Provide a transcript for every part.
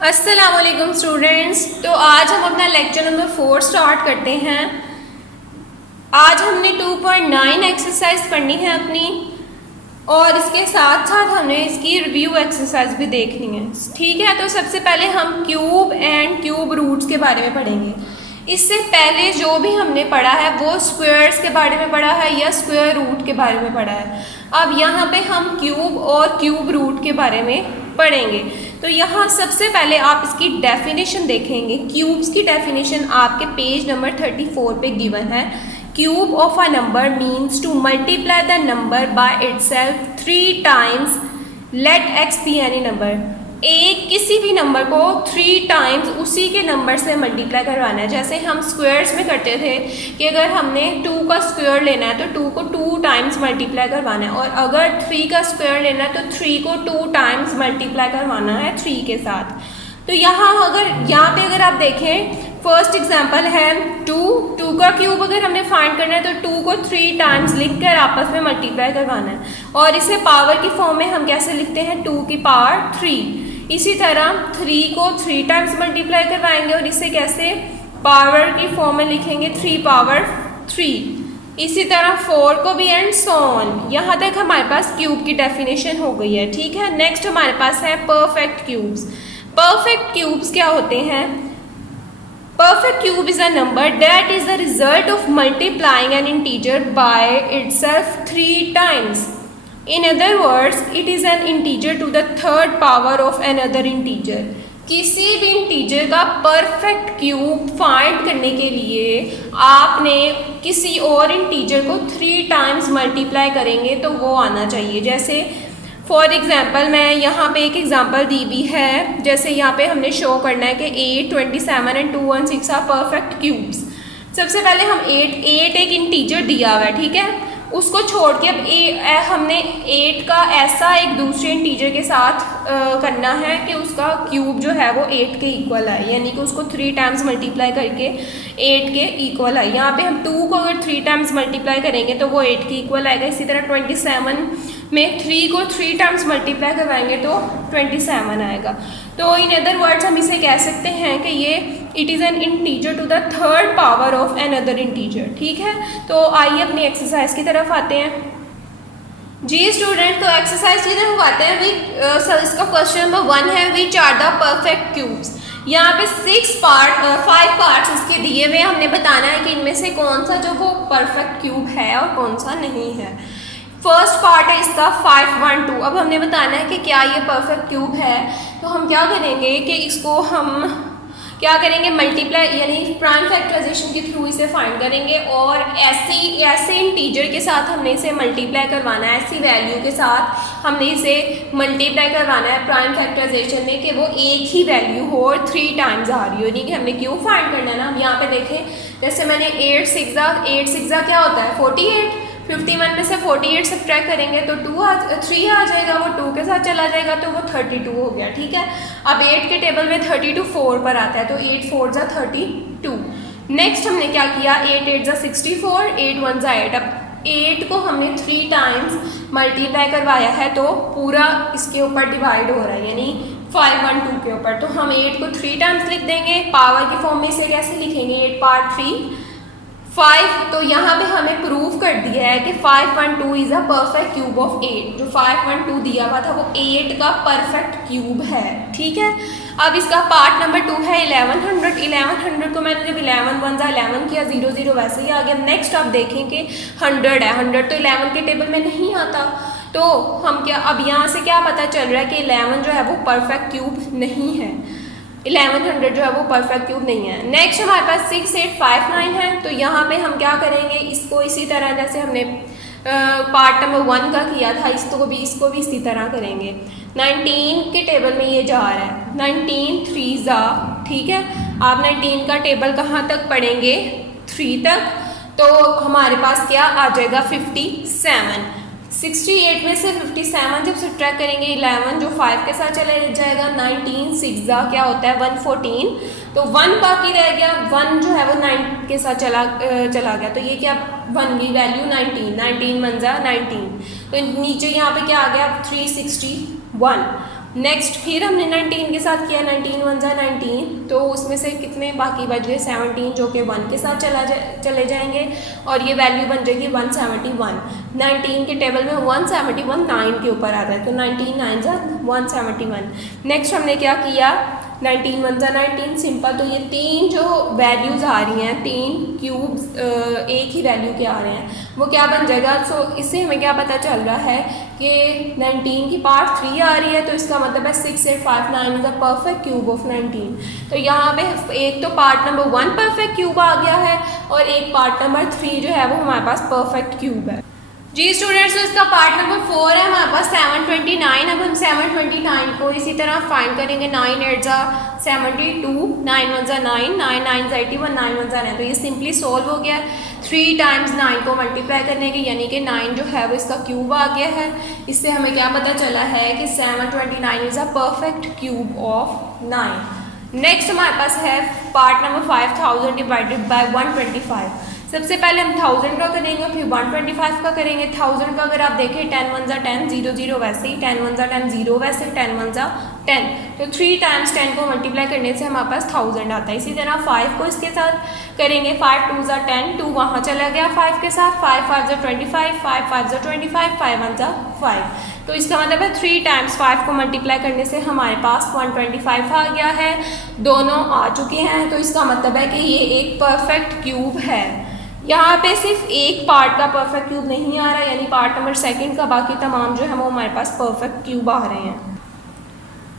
अस्सलाम वालेकुम स्टूडेंट्स। तो आज हम अपना लेक्चर नंबर 4 स्टार्ट करते हैं। आज हमने 2.9 एक्सरसाइज पढ़नी है अपनी, और इसके साथ साथ हमने इसकी रिव्यू एक्सरसाइज भी देखनी है। ठीक है, तो सबसे पहले हम क्यूब एंड क्यूब रूट्स के बारे में पढ़ेंगे। इससे पहले जो भी हमने पढ़ा है वो स्क्वायर्स के बारे में पढ़ा है या स्क्वायर रूट के बारे में पढ़ा है। अब यहाँ पे हम क्यूब और क्यूब रूट के बारे में पढ़ेंगे। तो यहाँ सबसे पहले आप इसकी डेफिनेशन देखेंगे। क्यूब्स की डेफिनेशन आपके पेज नंबर 34 पे गिवन है। Cube of a number means to multiply the number by itself 3 times, let X be any number. एक किसी भी नंबर को 3 टाइम्स उसी के नंबर से मल्टीप्लाई करवाना है। जैसे हम स्क्वायर्स में करते थे कि अगर हमने 2 का स्क्वायर लेना है तो 2 को 2 टाइम्स मल्टीप्लाई करवाना है, और अगर 3 का स्क्वायर लेना है तो 3 को 2 टाइम्स मल्टीप्लाई करवाना है 3 के साथ। तो यहाँ पे अगर आप देखें, फर्स्ट एग्जांपल है 2 का क्यूब अगर हमने फाइंड करना है तो 2 को 3 टाइम्स लिखकर आपस में मल्टीप्लाई करवाना है, और इसे पावर की फॉर्म में हम कैसे लिखते हैं 2 की पावर 3। इसी तरह 3 को 3 टाइम्स मल्टीप्लाई करवाएंगे और इसे कैसे पावर की फॉर्म में लिखेंगे 3 पावर 3। इसी तरह 4 को भी, एंड सो ऑन। यहाँ तक हमारे पास क्यूब की डेफिनेशन हो गई है। ठीक है, नेक्स्ट हमारे पास है परफेक्ट क्यूब्स। परफेक्ट क्यूब्स क्या होते हैं? Perfect cube is a number that is the result of multiplying an integer by itself 3 times. In other words, it is an integer to the third power of another integer. किसी भी integer का perfect cube find करने के लिए आपने किसी और integer को 3 टाइम्स मल्टीप्लाई करेंगे तो वो आना चाहिए। जैसे फॉर एग्जाम्पल मैं यहाँ पे एक एग्जाम्पल दी हुई है। जैसे यहाँ पे हमने शो करना है कि 8, 27 एंड 2, 1, 6 आर परफेक्ट क्यूब्स। सबसे पहले हम 8 एक इंटीजर दिया हुआ है, ठीक है, उसको छोड़ के अब हमने 8 का ऐसा एक दूसरे इंटीजर के साथ करना है कि उसका क्यूब जो है वो 8 के इक्वल आए, यानी कि उसको 3 टाइम्स मल्टीप्लाई करके 8 के इक्वल आए। यहाँ पे हम 2 को अगर 3 टाइम्स मल्टीप्लाई करेंगे तो वो 8 के इक्वल आएगा। इसी तरह 27 में 3 को 3 टाइम्स मल्टीप्लाई करवाएंगे तो 27 आएगा। तो इन अदर वर्ड्स हम इसे कह सकते हैं कि ये it is an integer to the third power of an other integer. ठीक है, तो आइए अपनी एक्सरसाइज की तरफ आते हैं। जी स्टूडेंट, तो एक्सरसाइज की तरफ आते हैं। इसका क्वेश्चन नंबर 1 है, which are the perfect cubes. यहाँ पे 5 पार्ट्स इसके दिए हुए। हमने बताना है कि इनमें से कौन सा जो वो परफेक्ट क्यूब है और कौन सा नहीं है। फर्स्ट पार्ट है इसका 5, 1, 2। अब हमने बताना है कि क्या ये परफेक्ट क्यूब है। तो हम क्या करेंगे कि इसको हम क्या करेंगे, मल्टीप्लाई यानी प्राइम फैक्टराइजेशन के थ्रू इसे फाइंड करेंगे, और ऐसे इंटीजर के साथ हमने इसे मल्टीप्लाई करवाना है, ऐसी वैल्यू के साथ हमने इसे मल्टीप्लाई करवाना है प्राइम फैक्टराइजेशन में कि वो एक ही वैल्यू हो और 3 टाइम्स आ रही हो। यानी कि हमने क्यूब फाइंड करना है ना। हम यहाँ पे देखें, जैसे मैंने 8 6 क्या होता है 48। 51 में से 48 सब्ट्रैक्ट करेंगे तो 3 आ जाएगा, वो 2 के साथ चला जाएगा तो वो 32 हो गया। ठीक है, अब 8 के टेबल में 32 4 पर आता है तो 8 4 जा 32। नेक्स्ट हमने क्या किया, 8 8 जा 64, 8 1 जा 8। अब 8 को हमने 3 टाइम्स मल्टीप्लाई करवाया है तो पूरा इसके ऊपर डिवाइड हो रहा है, यानी 5 1 2 के ऊपर। तो हम 8 को 3 टाइम्स लिख देंगे। पावर के फॉर्म में इसे कैसे लिखेंगे, 8 पावर 3 5। तो यहाँ पे हमें प्रूव कर दिया है कि 5 1 2 is a perfect cube of 8। जो 5 1 2 दिया हुआ था वो 8 का परफेक्ट क्यूब है। ठीक है, अब इसका पार्ट नंबर 2 है 1100। 1100 को मैंने जब 11 1 जा 11 किया, 0 0 वैसे ही आ गया। नेक्स्ट आप देखें कि 100 है। 100 तो 11 के टेबल में नहीं आता, तो हम क्या, अब यहाँ से क्या पता चल रहा है कि 11 जो है वो परफेक्ट क्यूब नहीं है। 1100 जो है वो परफेक्ट क्यूब नहीं है। नेक्स्ट हमारे पास 6 8 5 9 है। तो यहाँ पे हम क्या करेंगे, इसको इसी तरह जैसे हमने पार्ट नंबर 1 का किया था, इसको भी इसी तरह करेंगे। 19 के टेबल में ये जा रहा है, 19 3 जा। ठीक है, आप 19 का टेबल कहाँ तक पढ़ेंगे, 3 तक। तो हमारे पास क्या आ जाएगा 57। 68 में से 57 जब सब्ट्रैक्ट करेंगे 11 जो 5 के साथ चला जाएगा, 19 6 जा क्या होता है 114। तो 1 बाकी रह गया, 1 जो है वो 9 के साथ चला गया। तो ये क्या 1 की वैल्यू 19 1 जा 19। तो नीचे यहाँ पे क्या आ गया 361। नेक्स्ट फिर हमने 19 के साथ किया, 19 वन ज़ा 19, तो उसमें से कितने बाकी बच गए 17, जो कि 1 के साथ चले जाएंगे और ये वैल्यू बन जाएगी 171। 19 के टेबल में 171 9 के ऊपर आता है, तो 19 9 ज़ा 171। नेक्स्ट हमने क्या किया, 19 वन ज़ा 19 सिंपल, तो ये तीन जो वैल्यूज़ आ रही हैं, तीन क्यूब्स एक ही वैल्यू के आ रहे हैं, वो क्या बन जाएगा। सो इससे हमें क्या पता चल रहा है कि 19 की पावर 3 आ रही है, तो इसका मतलब है 6859 is a perfect cube of 19। तो यहाँ पे एक तो पार्ट नंबर 1 परफेक्ट क्यूब आ गया है और एक पार्ट नंबर 3 जो है वो हमारे पास परफेक्ट क्यूब है। जी स्टूडेंट्स, तो इसका पार्ट नंबर 4 है हमारे पास 729। अब हम 729 को इसी तरह फाइंड करेंगे। 9 8 ज़ा 72, 9 1 ज़ा 9, 9 9 ज़ा 81, 9 1 ज़ा 9, तो ये सिंपली सॉल्व हो गया। 3 टाइम्स 9 को मल्टीप्लाई करने के, यानी कि 9 जो है वो इसका क्यूब आ गया है। इससे हमें क्या पता चला है कि 729 is a perfect cube of 9। Next हमारे पास है पार्ट नंबर 5000 डिवाइडेड बाय 125। सबसे पहले हम 1000 का करेंगे, फिर 125 का करेंगे। 1000 का अगर आप देखें 10 1 ज़ा 10, 0 0 वैसे ही, 10 1 ज़ा 10 0 वैसे, 10 1 ज़ा 10, तो 3 टाइम्स 10 को मल्टीप्लाई करने से हमारे पास 1000 आता है। इसी तरह 5 को इसके साथ करेंगे, 5 2 ज़ा 10, 2 वहाँ चला गया 5 के साथ, 5 5 ज़ा 25, 5 5 ज़ा 25, 5 1 ज़ा 5, तो इसका मतलब है 3 टाइम्स 5 को मल्टीप्लाई करने से हमारे पास 125 आ गया है। दोनों आ चुके हैं, तो इसका मतलब है कि ये एक परफेक्ट क्यूब है। यहाँ पे सिर्फ एक पार्ट का परफेक्ट क्यूब नहीं आ रहा, यानी पार्ट नंबर 2 का बाकी तमाम जो है वो हमारे पास परफेक्ट क्यूब आ रहे हैं।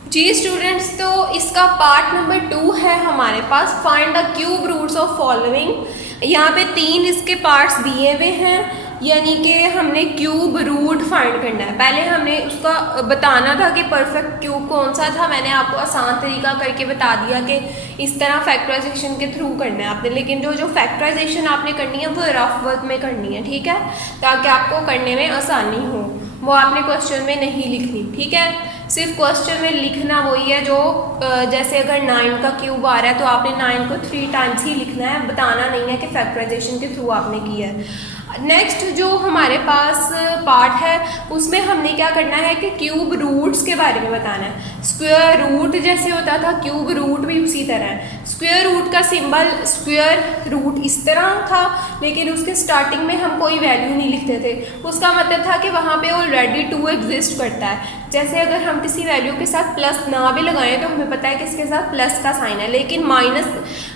जी स्टूडेंट्स, तो इसका पार्ट नंबर 2 है हमारे पास, find the cube roots of following. यहाँ पे 3 इसके पार्ट्स दिए हुए हैं, यानी कि हमने क्यूब रूट फाइंड करना है। पहले हमने उसका बताना था कि परफेक्ट क्यूब कौन सा था। मैंने आपको आसान तरीका करके बता दिया कि इस तरह फैक्टराइजेशन के थ्रू करना है आपने, लेकिन जो फैक्टराइजेशन आपने करनी है वो रफ वर्क में करनी है, ठीक है, ताकि आपको करने में आसानी हो। वो आपने क्वेश्चन में नहीं लिखनी, ठीक है, सिर्फ क्वेश्चन में लिखना वही है जो जैसे अगर 9 का क्यूब आ रहा है तो आपने 9 को 3 टाइम्स ही लिखना है, बताना नहीं है कि फैक्टराइजेशन के थ्रू आपने किया है। नेक्स्ट जो हमारे पास पार्ट है उसमें हमने क्या करना है कि क्यूब रूट्स के बारे में बताना है। स्क्वायर रूट जैसे होता था, क्यूब रूट भी उसी तरह है। स्क्वायर रूट का सिंबल स्क्वायर रूट इस तरह था, लेकिन उसके स्टार्टिंग में हम कोई वैल्यू नहीं लिखते थे। उसका मतलब था कि वहाँ पे ऑलरेडी 2 एग्जिस्ट करता है। जैसे अगर हम किसी वैल्यू के साथ प्लस ना भी लगाएं तो हमें पता है कि इसके साथ प्लस का साइन है, लेकिन माइनस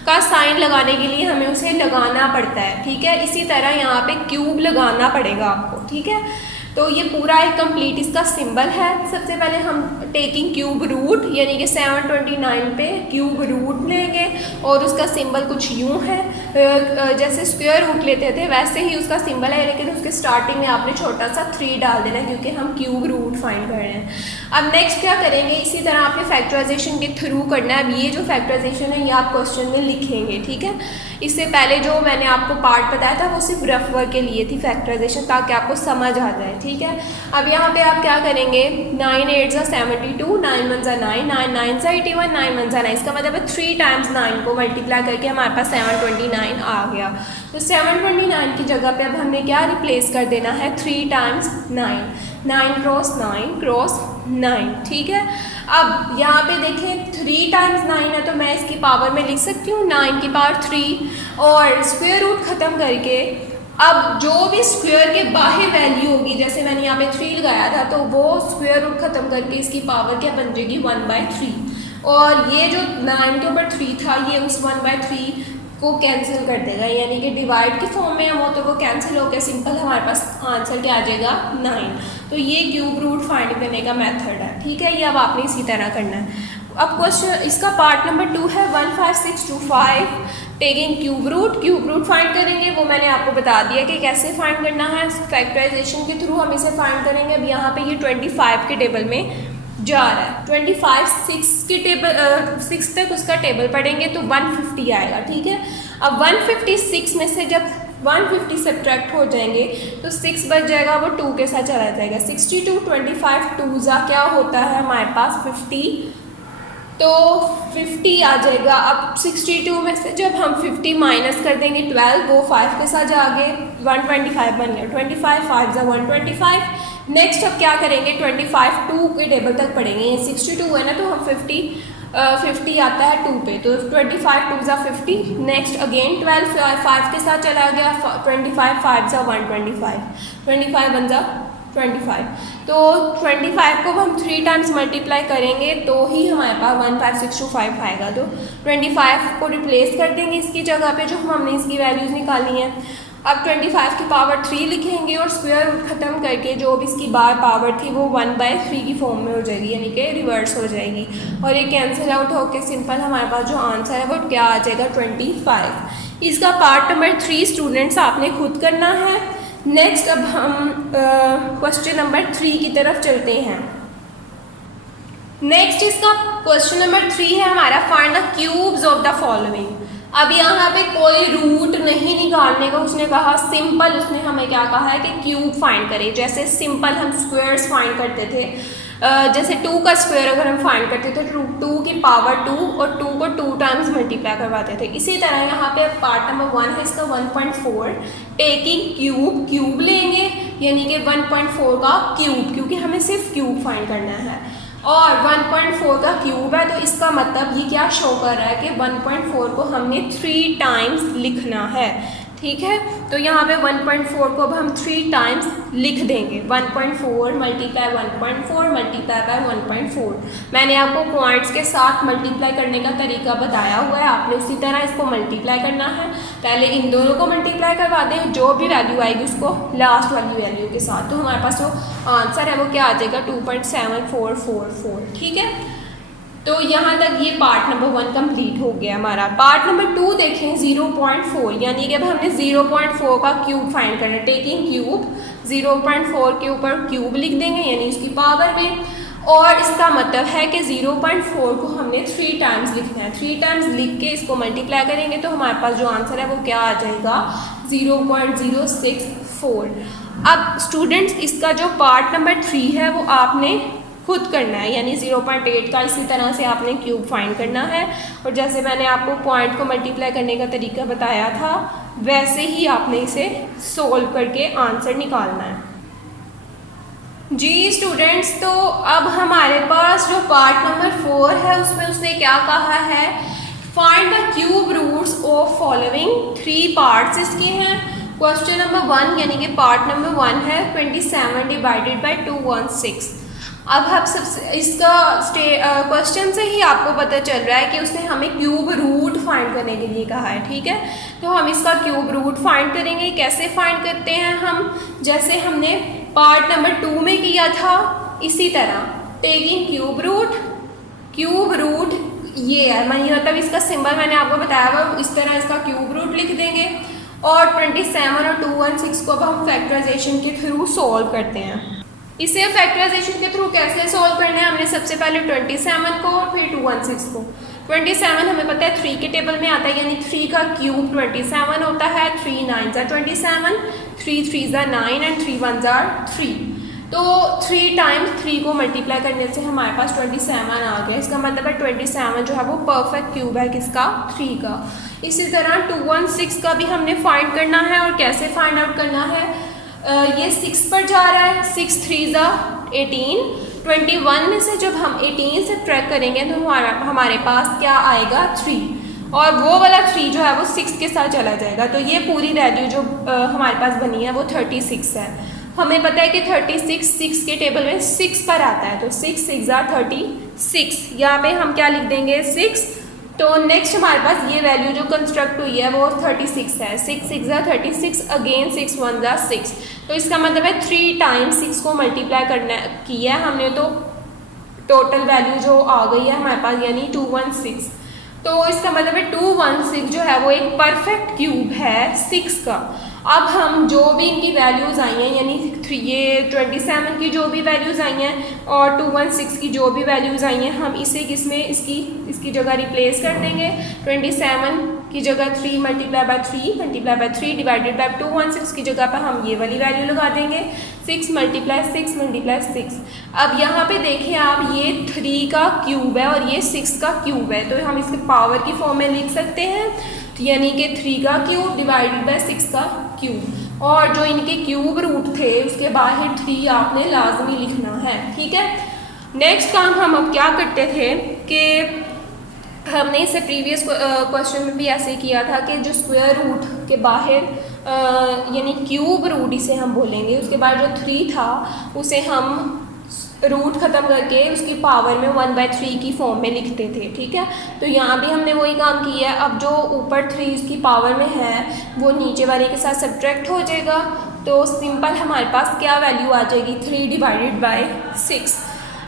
का साइन लगाने के लिए हमें उसे लगाना पड़ता है, ठीक है। इसी तरह यहाँ पे क्यूब लगाना पड़ेगा आपको, ठीक है। तो ये पूरा एक कंप्लीट इसका सिंबल है। सबसे पहले हम टेकिंग क्यूब रूट, यानी कि 729 पे क्यूब रूट लेंगे और उसका सिंबल कुछ यूँ है, जैसे स्क्वायर रूट लेते थे वैसे ही उसका सिंबल है, लेकिन उसके स्टार्टिंग में आपने छोटा सा 3 डाल देना है क्योंकि हम क्यूब रूट फाइंड कर रहे हैं। अब नेक्स्ट क्या करेंगे, इसी तरह आपने फैक्टराइजेशन के थ्रू करना है। अब ये जो फैक्टराइजेशन है ये आप क्वेश्चन में लिखेंगे, ठीक है। इससे पहले जो मैंने आपको पार्ट बताया था वो सिर्फ रफ वर्क के लिए थी फैक्टराइजेशन, ताकि आपको समझ आ जाए, ठीक है। अब यहाँ पे आप क्या करेंगे, 9 8 ज़ा 72, 9 1 ज़ा 9, 9 9 ज़ा 81, 9 1 ज़ा 9, इसका मतलब है 3 टाइम्स 9 को मल्टीप्लाई करके हमारे पास 729 आ गया। तो 729 की जगह पे अब हमने क्या रिप्लेस कर देना है, 3 टाइम्स 9, 9 क्रॉस 9 क्रॉस 9, ठीक है। अब यहाँ पे देखें 3 टाइम्स 9 है, तो मैं इसकी पावर में लिख सकती हूँ 9 की पावर 3, और स्क्वायर रूट ख़त्म करके अब जो भी स्क्वायर के बाहर वैल्यू होगी, जैसे मैंने यहाँ पे 3 लगाया था, तो वो स्क्वायर रूट ख़त्म करके इसकी पावर क्या बन जाएगी 1/3, और ये जो 9 के ऊपर 3 था ये उस 1/3 को कैंसिल कर देगा, यानी कि डिवाइड के फॉर्म में हम हो तो वो कैंसिल हो गया, सिंपल हमारे पास आंसर क्या आ जाएगा 9। तो ये क्यूब रूट फाइंड करने का मेथड है, ठीक है। ये अब आपने इसी तरह करना है। अब क्वेश्चन इसका पार्ट नंबर 2 है 15625 टेकिंग क्यूब रूट फाइंड करेंगे। वो मैंने आपको बता दिया कि कैसे फाइंड करना है, फैक्टराइजेशन के थ्रू हम इसे फाइंड करेंगे। अब यहाँ पे ये 25 के टेबल में जा रहा है, 25 6 की टेबल 6 तक उसका टेबल पढ़ेंगे तो 150 आएगा, ठीक है। अब 156 में से जब 150 सब्ट्रैक्ट हो जाएंगे तो 6 बच जाएगा, वो 2 के साथ चला जाएगा। 62 25 2 ज़ा क्या होता है हमारे पास 50, तो 50 आ जाएगा। अब 62 में से जब हम 50 माइनस कर देंगे 12, वो 5 के साथ जाके 125 बन गया। 25 5 ज़ा 125, नेक्स्ट अब क्या करेंगे, 25 2 के टेबल तक पढ़ेंगे। ये 62 है ना, तो हम 50 आता है 2 पे, तो 25 2 ज़ा 50। नेक्स्ट अगेन 12 5 के साथ चला गया, 25 5 ज़ा 125, 25 1 ज़ा 25। तो 25 को हम 3 टाइम्स मल्टीप्लाई करेंगे तो ही हमारे पास 15625 आएगा। तो 25 को रिप्लेस कर देंगे इसकी जगह पे जो हमने इसकी वैल्यूज़ निकालनी है। अब 25 की पावर 3 लिखेंगे और स्क्वायर रूट ख़त्म करके जो भी इसकी बार पावर थी वो 1/3 की फॉर्म में हो जाएगी, यानी कि रिवर्स हो जाएगी, और ये कैंसिल आउट होकर सिंपल हमारे पास जो आंसर है वो क्या आ जाएगा, 25। इसका पार्ट नंबर 3 स्टूडेंट्स आपने खुद करना है। नेक्स्ट अब हम क्वेश्चन नंबर 3 की तरफ चलते हैं। नेक्स्ट इसका क्वेश्चन नंबर 3 है हमारा, find the cubes of the following. अब यहाँ पे कोई रूट नहीं निकालने का उसने कहा, सिंपल उसने हमें क्या कहा है कि क्यूब फाइंड करें। जैसे सिंपल हम स्क्वायर्स फाइंड करते थे, जैसे 2 का स्क्वायर अगर हम फाइंड करते थे तो 2 की पावर 2 और 2 को 2 टाइम्स मल्टीप्लाई करवाते थे। इसी तरह यहाँ पे पार्ट नंबर 1 है इसका 1.4, टेकिंग क्यूब लेंगे, यानी कि 1.4 का क्यूब, क्योंकि हमें सिर्फ क्यूब फाइंड करना है और 1.4 का क्यूब है, तो इसका मतलब ये क्या शो कर रहा है कि 1.4 को हमने 3 टाइम्स लिखना है। ठीक है, तो यहाँ पे 1.4 को अब हम 3 टाइम्स लिख देंगे, 1.4 मल्टीप्लाई 1.4 मल्टीप्लाई बाय 1.4। मैंने आपको पॉइंट्स के साथ मल्टीप्लाई करने का तरीका बताया हुआ है, आपने उसी तरह इसको मल्टीप्लाई करना है। पहले इन दोनों को मल्टीप्लाई करवा दें, जो भी वैल्यू आएगी उसको लास्ट वाली वैल्यू के साथ, तो हमारे पास जो आंसर है वो क्या आ जाएगा, 2.7444। ठीक है, तो यहाँ तक ये पार्ट नंबर 1 कंप्लीट हो गया हमारा। पार्ट नंबर 2 देखें, 0.4, यानी कि अब हमने 0.4 का क्यूब फाइंड करना है। टेकिंग क्यूब, 0.4 के ऊपर क्यूब लिख देंगे यानी उसकी पावर में, और इसका मतलब है कि 0.4 को हमने 3 टाइम्स लिखना है। 3 टाइम्स लिख के इसको मल्टीप्लाई करेंगे तो हमारे पास जो आंसर है वो क्या आ जाएगा, 0.064। अब स्टूडेंट्स इसका जो पार्ट नंबर 3 है वो आपने खुद करना है, यानी 0.8 का इसी तरह से आपने क्यूब फाइंड करना है, और जैसे मैंने आपको पॉइंट को मल्टीप्लाई करने का तरीका बताया था वैसे ही आपने इसे सोल्व करके आंसर निकालना है। जी स्टूडेंट्स, तो अब हमारे पास जो पार्ट नंबर 4 है उसमें उसने क्या कहा है, find the cube roots of following. 3 parts इसके हैं। क्वेश्चन नंबर 1 यानी कि पार्ट नंबर 1 है 27 डिवाइडेड बाई 216। अब हम सब इसका क्वेश्चन से ही आपको पता चल रहा है कि उसने हमें क्यूब रूट फाइंड करने के लिए कहा है। ठीक है, तो हम इसका क्यूब रूट फाइंड करेंगे। कैसे फाइंड करते हैं हम, जैसे हमने पार्ट नंबर 2 में किया था इसी तरह, टेकिंग क्यूब रूट ये है, मतलब इसका सिंबल मैंने आपको बताया हुआ, इस तरह इसका क्यूब रूट लिख देंगे। और 27 और 216 को अब हम फैक्टराइजेशन के थ्रू सॉल्व करते हैं। इसे फैक्टराइजेशन के थ्रू कैसे सॉल्व करना है, हमने सबसे पहले 27 को और फिर 216 को। 27 हमें पता है 3 के टेबल में आता है, यानी 3 का क्यूब 27 होता है, 3 9 ज़ा 27, 3 3 ज़ा 9 एंड 3 1 ज़ा 3। तो 3 टाइम्स 3 को मल्टीप्लाई करने से हमारे पास 27 आ गया। इसका मतलब है 27 जो है वो परफेक्ट क्यूब है किसका, 3 का। इसी तरह 216 का भी हमने फाइंड करना है, और कैसे फाइंड आउट करना है, ये 6 पर जा रहा है, 6 3 ज़ा 18, 21 में से जब हम 18 से ट्रैक करेंगे तो हमारे पास क्या आएगा, 3, और वो वाला 3 जो है वो 6 के साथ चला जाएगा। तो ये पूरी वैल्यू जो हमारे पास बनी है वो 36 है। हमें पता है कि 36 6 के टेबल में 6 पर आता है, तो 6 6 ज़ा 36, यहाँ पे हम क्या लिख देंगे, 6। तो नेक्स्ट हमारे पास ये वैल्यू जो कंस्ट्रक्ट हुई है वो 36 है, 6 6 ज़ा 36, अगेन 6 1 ज़ा 6। तो इसका मतलब है 3 टाइम्स 6 को मल्टीप्लाई करना किया है हमने, तो टोटल वैल्यू जो आ गई है हमारे पास यानी 216। तो इसका मतलब है 216 जो है वो एक परफेक्ट क्यूब है 6 का। अब हम जो भी इनकी वैल्यूज़ आई हैं, यानी ये 27 की जो भी वैल्यूज़ आई हैं और 216 की जो भी वैल्यूज़ आई हैं, हम इसे किसमें इसकी जगह रिप्लेस कर देंगे। 27 की जगह 3 मल्टीप्लाई बाय 3 डिवाइडेड बाय 216 की जगह पर हम ये वाली वैल्यू लगा देंगे, 6 मल्टीप्लाई 6। अब यहाँ पे देखें आप, ये 3 का क्यूब है और ये 6 का क्यूब है, तो हम इसके पावर की फॉर्म में लिख सकते हैं, यानी कि 3 का क्यूब डिवाइडेड बाय 6 का क्यूब। और जो इनके क्यूब रूट थे उसके बाहर 3 आपने लाजमी लिखना है, ठीक है। नेक्स्ट काम हम अब क्या करते थे कि हमने इससे प्रीवियस क्वेश्चन में भी ऐसे किया था कि जो स्क्वायर रूट के बाहर यानी क्यूब रूट इसे हम बोलेंगे, उसके बाद जो 3 था उसे हम रूट ख़त्म करके उसकी पावर में 1/3 की फॉर्म में लिखते थे, ठीक है। तो यहाँ भी हमने वही काम किया है। अब जो ऊपर 3 उसकी पावर में है वो नीचे वाले के साथ सब्ट्रैक्ट हो जाएगा, तो सिंपल हमारे पास क्या वैल्यू आ जाएगी 3 डिवाइडेड बाई 6।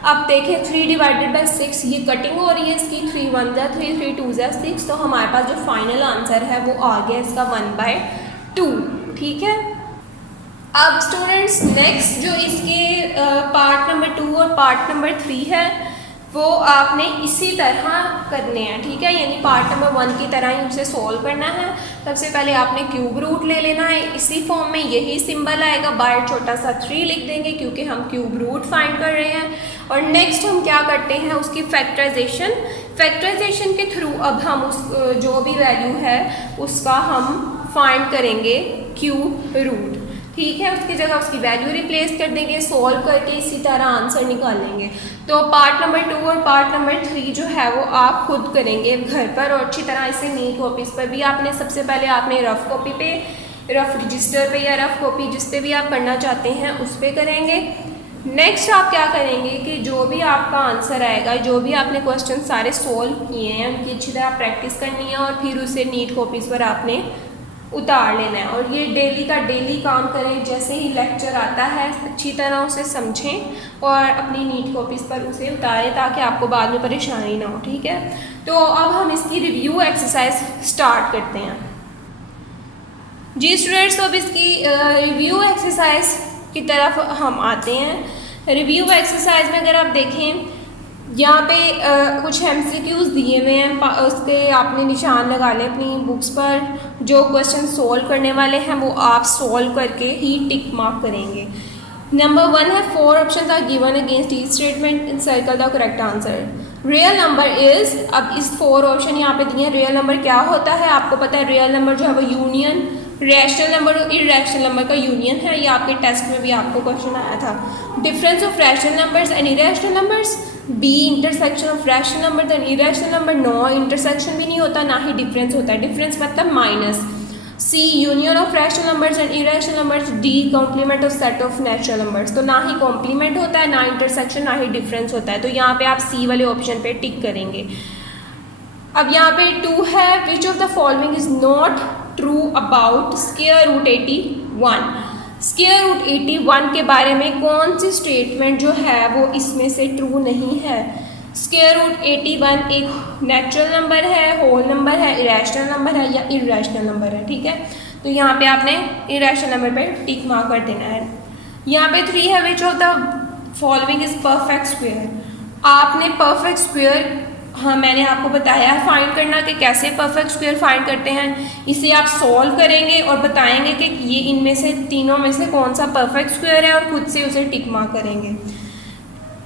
अब देखिए 3 डिवाइडेड बाई 6 ये कटिंग हो रही है इसकी, 3 1 ज़ा 3 3 2 ज़ा 6, तो हमारे पास जो फाइनल आंसर है वो आ गया इसका 1/2, ठीक है। अब स्टूडेंट्स नेक्स्ट जो इसके पार्ट नंबर 2 और पार्ट नंबर 3 है वो आपने इसी तरह करने हैं, ठीक है। यानी पार्ट नंबर 1 की तरह ही उसे सॉल्व करना है। सबसे पहले आपने क्यूब रूट ले लेना है, इसी फॉर्म में यही सिंबल आएगा, बाहर छोटा सा 3 लिख देंगे क्योंकि हम क्यूब रूट फाइंड कर रहे हैं। और नेक्स्ट हम क्या करते हैं उसकी फैक्टराइजेशन के थ्रू अब हम उस जो भी वैल्यू है उसका हम फाइंड करेंगे क्यूब रूट, ठीक है। उसकी जगह उसकी वैल्यू रिप्लेस कर देंगे, सॉल्व करके इसी तरह आंसर निकालेंगे। तो पार्ट नंबर 2 और पार्ट नंबर 3 जो है वो आप खुद करेंगे घर पर, और अच्छी तरह इसे नीट कॉपीज़ पर भी आपने सबसे पहले आपने रफ़ कॉपी पे, रफ़ रजिस्टर पे या रफ़ कॉपी जिस पे भी आप करना चाहते हैं उस पर करेंगे। नेक्स्ट आप क्या करेंगे कि जो भी आपका आंसर आएगा, जो भी आपने क्वेश्चन सारे सॉल्व किए हैं उनकी अच्छी तरह प्रैक्टिस करनी है और फिर उसे नीट कॉपीज़ पर आपने उतार लेना है। और ये डेली का डेली काम करें, जैसे ही लेक्चर आता है अच्छी तरह उसे समझें और अपनी नीट कॉपीज़ पर उसे उतारें ताकि आपको बाद में परेशानी ना हो, ठीक है। तो अब हम इसकी रिव्यू एक्सरसाइज स्टार्ट करते हैं। जी स्टूडेंट्स, तो अब इसकी रिव्यू एक्सरसाइज की तरफ हम आते हैं। रिव्यू एक्सरसाइज में अगर आप देखें यहाँ पे कुछ MCQs दिए हुए हैं, उस पर आपने निशान लगा लें अपनी बुक्स पर। जो क्वेश्चन सोल्व करने वाले हैं वो आप सोल्व करके ही टिक मार्क करेंगे। नंबर 1 है 4 options are given against each statement in circle the correct answer. Real number is, अब इस 4 ऑप्शन यहाँ पे दिए हैं। रियल नंबर क्या होता है आपको पता है, रियल नंबर जो है वो यूनियन, रैशनल नंबर और इरेशनल नंबर का यूनियन है। ये आपके टेस्ट में भी आपको क्वेश्चन आया था। Difference of rational numbers and irrational numbers, B intersection of rational number and irrational number, no intersection भी नहीं होता ना ही डिफरेंस होता है, डिफरेंस मतलब माइनस। C union of rational numbers and irrational numbers, D complement of set of natural numbers, तो ना ही कॉम्प्लीमेंट होता है ना इंटरसेक्शन ना ही डिफरेंस होता है। तो यहाँ पे आप सी वाले ऑप्शन पे टिक करेंगे। अब यहाँ पे 2 है, which of the following is not true about square root 81। Square root 81 के बारे में कौन सी स्टेटमेंट जो है वो इसमें से ट्रू नहीं है। स्क्वायर रूट 81 एक नेचुरल नंबर है, होल नंबर है, इरेशनल नंबर है या इरेशनल नंबर है, ठीक है। तो यहाँ पे आपने इरेशनल नंबर पे टिक मार्क कर देना है। यहाँ पे 3 है, which of the following is perfect square. आपने परफेक्ट स्क्वायर, हाँ मैंने आपको बताया फाइंड करना कि कैसे परफेक्ट स्क्वायर फाइंड करते हैं। इसे आप सॉल्व करेंगे और बताएंगे कि ये इनमें से तीनों में से कौन सा परफेक्ट स्क्वायर है और खुद से उसे टिक मार्क करेंगे।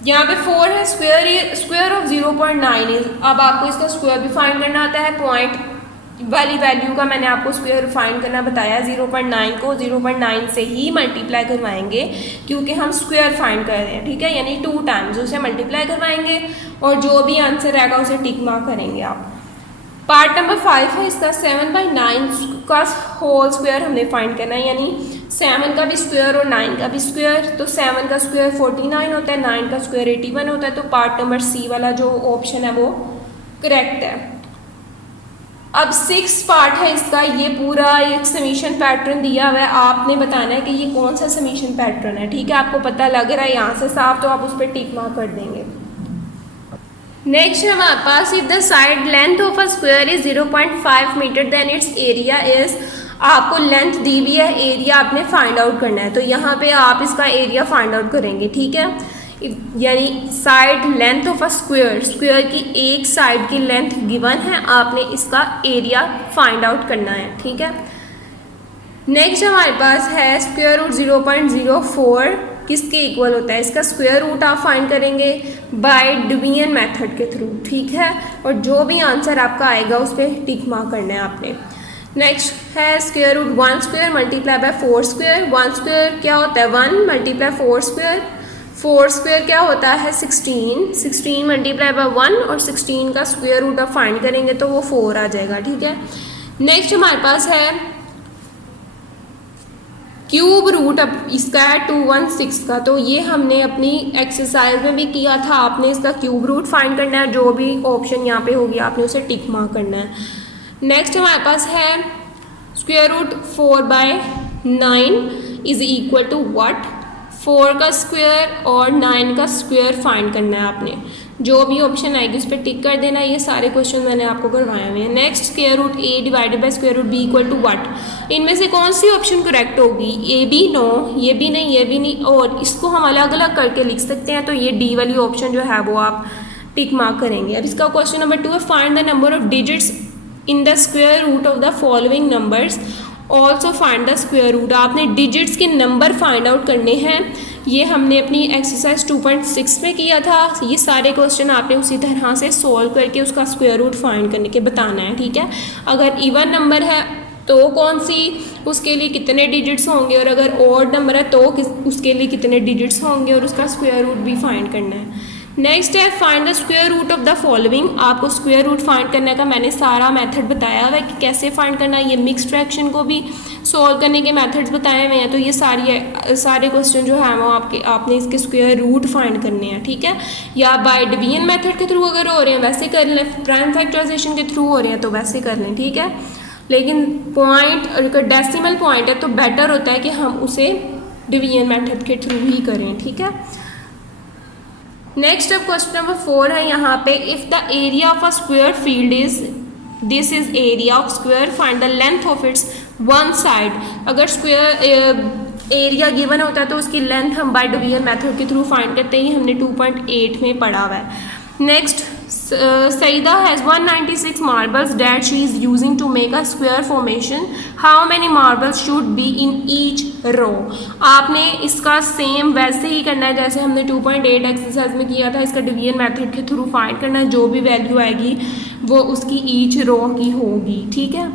यहाँ पे 4 है, स्क्वायर ऑफ 0.9 इज। अब आपको इसका स्क्वायर भी फाइंड करना आता है, पॉइंट वाली वैल्यू का मैंने आपको स्क्वायर फाइंड करना बताया। 0.9 को 0.9 से ही मल्टीप्लाई करवाएंगे क्योंकि हम स्क्वायर फाइंड कर रहे हैं, ठीक है। यानी 2 टाइम्स उसे मल्टीप्लाई करवाएंगे और जो भी आंसर आएगा उसे टिक मार्क करेंगे आप। पार्ट नंबर 5 है, इसका 7/9 का होल स्क्वायर हमने फाइंड करना है, यानी 7 का भी स्क्वायर और 9 का भी स्क्वायर। तो 7 का स्क्वायर 49 होता है, 9 का स्क्वायर 81 होता है। तो पार्ट नंबर सी वाला जो ऑप्शन है वो करेक्ट है। अब 6 पार्ट है इसका, ये पूरा एक समीशन पैटर्न दिया हुआ है, आपने बताना है कि ये कौन सा समीशन पैटर्न है, ठीक है। आपको पता लग रहा है यहाँ से साफ, तो आप उस पर टिक मार्क कर देंगे। नेक्स्ट है हमारे पास, if the side length of a square is 0.5 metre then its area is. आपको लेंथ दी हुई है, एरिया आपने फाइंड आउट करना है। तो यहाँ पे आप इसका एरिया फाइंड आउट करेंगे, ठीक है। यानी side length of a square, square की एक साइड की लेंथ गिवन है, आपने इसका एरिया फाइंड आउट करना है, ठीक है। नेक्स्ट हमारे पास है स्क्वायर रूट 0.04 किसके इक्वल होता है। इसका स्क्वायर रूट आप फाइंड करेंगे बाय डिवीजन मेथड के थ्रू, ठीक है। और जो भी आंसर आपका आएगा उस पर टिक मार्क करना है आपने। नेक्स्ट है square root 1 square multiply by 4 square. 1 square क्या होता है 1 मल्टीप्लाई 4 स्क्वायर। 4 स्क्वायर क्या होता है 16। 16 मल्टीप्लाई बाय 1 और 16 का स्क्वायर रूट आप फाइंड करेंगे तो वो 4 आ जाएगा, ठीक है। नेक्स्ट हमारे पास है क्यूब रूट, अब इसका है 216 का, तो ये हमने अपनी एक्सरसाइज में भी किया था। आपने इसका क्यूब रूट फाइंड करना है, जो भी ऑप्शन यहाँ पे होगी आपने उसे टिक मार्क करना है। नेक्स्ट हमारे पास है square root 4/9 is equal to what. 4 का स्क्वायर और 9 का स्क्वायर फाइंड करना है आपने। जो भी ऑप्शन आएगी उस पर टिक कर देना। ये सारे क्वेश्चन मैंने आपको करवाए हुए हैं। Next square root a divided by square root b equal to what. इनमें से कौन सी ऑप्शन करेक्ट होगी। ए बी नो, ये भी नहीं, ये भी नहीं, और इसको हम अलग अलग करके लिख सकते हैं। तो ये डी वाली ऑप्शन जो है वो आप टिक मार्क करेंगे। अब इसका क्वेश्चन नंबर 2 है find the number of digits in the square root of the following numbers also find the square root. आपने डिजिट्स के नंबर फाइंड आउट करने हैं। ये हमने अपनी एक्सरसाइज 2.6 में किया था। ये सारे क्वेश्चन आपने उसी तरह से सॉल्व करके उसका स्क्वायर रूट फाइंड करने के बताना है, ठीक है। अगर इवन नंबर है तो कौन सी, उसके लिए कितने डिजिट्स होंगे, और अगर ऑड नंबर है तो उसके लिए कितने डिजिट्स होंगे, और उसका स्क्वायर रूट भी फाइंड करना है। नेक्स्ट है find the square root of the following. आपको स्क्वायर रूट फाइंड करने का मैंने सारा मेथड बताया हुआ है कि कैसे फाइंड करना है। ये मिक्स्ड फ्रैक्शन को भी सॉल्व करने के मेथड्स बताए हुए हैं। तो ये सारे क्वेश्चन जो है वो आपने इसके स्क्वायर रूट फाइंड करने हैं, ठीक है। या बाय डिवीजन मेथड के थ्रू अगर हो रहे हैं वैसे कर लें, प्राइम फैक्टराइजेशन के थ्रू हो रहे हैं तो वैसे कर लें, ठीक है। लेकिन पॉइंट अगर डेसिमल पॉइंट है तो बेटर होता है कि हम उसे डिवीजन मेथड के थ्रू ही करें, ठीक है। नेक्स्ट अब क्वेश्चन नंबर 4 है यहाँ पे, if the area of a square field is this is area of square find the length of its one side. अगर स्क्वायर एरिया गिवन होता है तो उसकी लेंथ हम बाय डिवीजन मेथड के थ्रू फाइंड करते हैं। हमने 2.8 में पढ़ा हुआ है। Next Saida has 196 marbles that she is using to make a square formation. How many marbles should be in each row? आपने इसका सेम वैसे ही करना है जैसे हमने 2.8 एक्सरसाइज में किया था। इसका डिवीजन मेथड के थ्रू फाइंड करना है। जो भी वैल्यू आएगी वो उसकी ईच रो की होगी, ठीक है।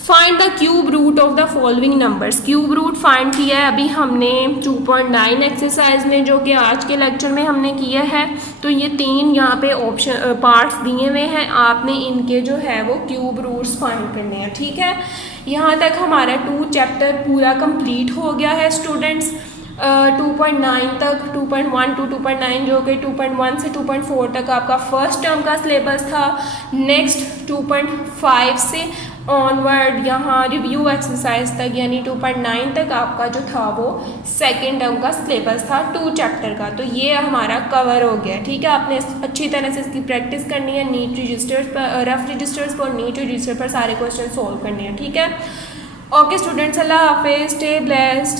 Find the cube root of the following numbers. Cube root find किया है अभी हमने 2.9 एक्सरसाइज में, जो कि आज के लेक्चर में हमने किया है। तो ये 3 यहाँ पे ऑप्शन पार्ट्स दिए हुए हैं, आपने इनके जो है वो क्यूब रूट्स फाइंड करने हैं, ठीक है। यहाँ तक हमारा 2 चैप्टर पूरा कंप्लीट हो गया है स्टूडेंट्स। 2.9 तक 2.1 to 2.9 जो कि 2.1 से 2.4 तक आपका फर्स्ट टर्म का सिलेबस था। नेक्स्ट 2.5 से ऑनवर्ड यहाँ रिव्यू एक्सरसाइज तक यानी 2.9 तक आपका जो था वो सेकेंड टर्म का सिलेबस था 2 चैप्टर का। तो ये हमारा कवर हो गया, ठीक है। आपने अच्छी तरह से इसकी प्रैक्टिस करनी है। नीट रजिस्टर्स पर, रफ रजिस्टर्स पर, नीट रजिस्टर पर सारे क्वेश्चन सोल्व करने हैं, ठीक है। ओके स्टूडेंट्स, अल्लाह हाफिज़, स्टे ब्लेस्ड।